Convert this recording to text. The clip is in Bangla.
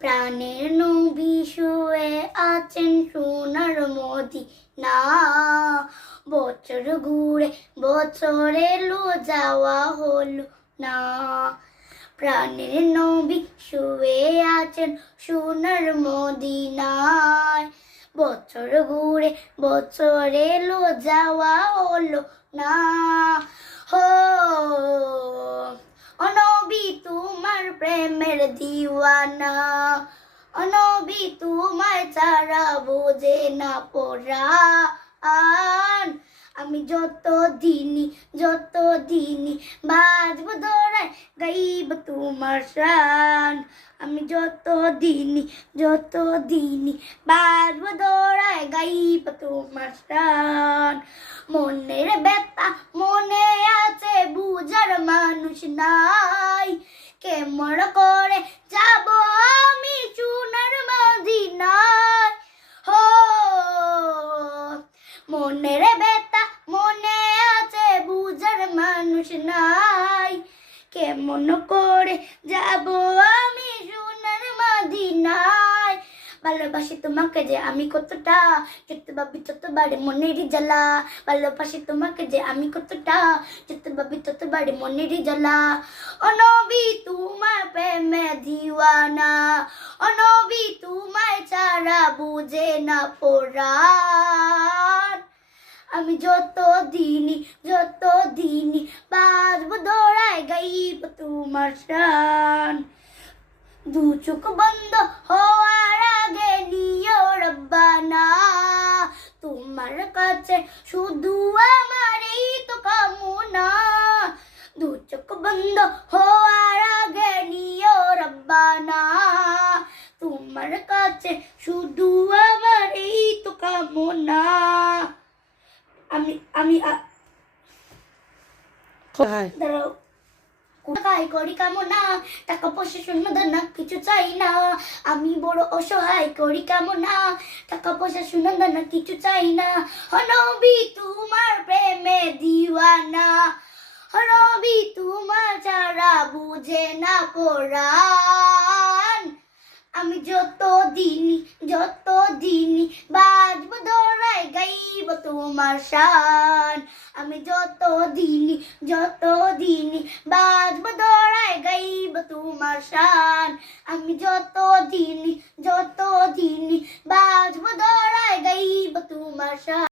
প্রাণের নবী শুয়ে আছেন সোনার মদিনা। বছর ঘুরে বছর এলো যাওয়া হলো না। প্রাণের নবী শুয়ে আছেন সোনার মদিনায়। বছর ঘুরে বছর এলো যাওয়া হলো না। হো ও নবী তোমার প্রেমের দিওয়ানা। ও নবী তোমায় ছাড়া বোঝে না পরাণ। আমি যত দিনই বাজব ধরায় গাইব তোমার শান। আমি যত দিনই বাজব ধরায় গাইব তোমার শান। মনের ব্যথা মনে আছে বুঝার মানুষ নাই। কেমন করে যাব আমি সোনার মদিনায়। হো মনের ব্যথা মনে আছে বুঝার মানুষ নাই। কেমন করে যাব আমি সোনার মদিনায়। ভালোবাসি তোমাকে যে আমি কতটা, যত ভাবি তত বাড়ে মনেরই জ্বালা। ভালোবাসি তোমাকে যে আমি কতটা, যত ভাবি তত বাড়ে মনেরই জ্বালা। ও নবী তোমার প্রেমে দিওয়ানা। ও নবী তোমায় ছাড়া বুঝে না পরাণ। আমি যত দিনই বাজব ধরায় গাইব তোমার শান। দু চোখ বন্ধ হওয়ার আগে নিও রব্বানা। তোমার কাছে শুধু আমারই তো কামনা। দু চোখ বন্ধ হওয়ার আগে নিও রব্বানা। তোমার কাছে শুধু আমারই তো কামনা। আমি দাঁড়াও। কোথায় করি কামনা, টাকা পয়সা শূন্য দানা কিছু চাই না। আমি বড় অসহায় করি কামনা, টাকা পয়সা শূন্য দানা কিছু চাই না। ও নবী তোমার প্রেমে দিওয়ানা। ও নবী তোমার ছাড়া বুঝে না পরাণ। আমি যত দিনই বাজব ধরায় গাইব তোমার শান। আমি যত দিনই বাজব ধরায় গাইব তোমার শান। আমি যত দিনই বাজব ধরায় গাইব তোমার শান।